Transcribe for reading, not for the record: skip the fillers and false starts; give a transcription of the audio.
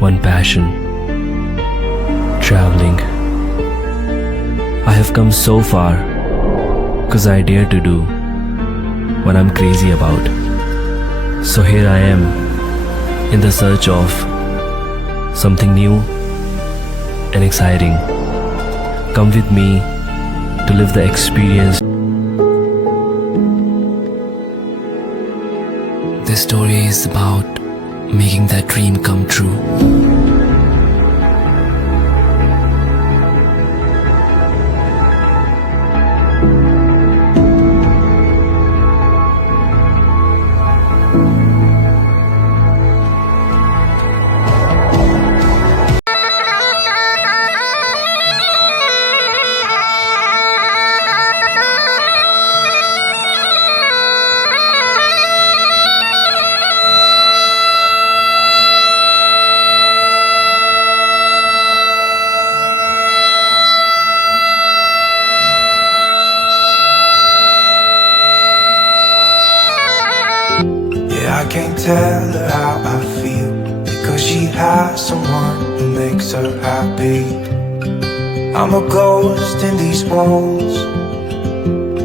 one passion: traveling. I have come so far because I dare to do what I'm crazy about. So here I am in the search of something new and exciting. Come with me to live the experience. This story is about making that dream come true. I can't tell her how I feel, because she has someone who makes her happy. I'm a ghost in these walls,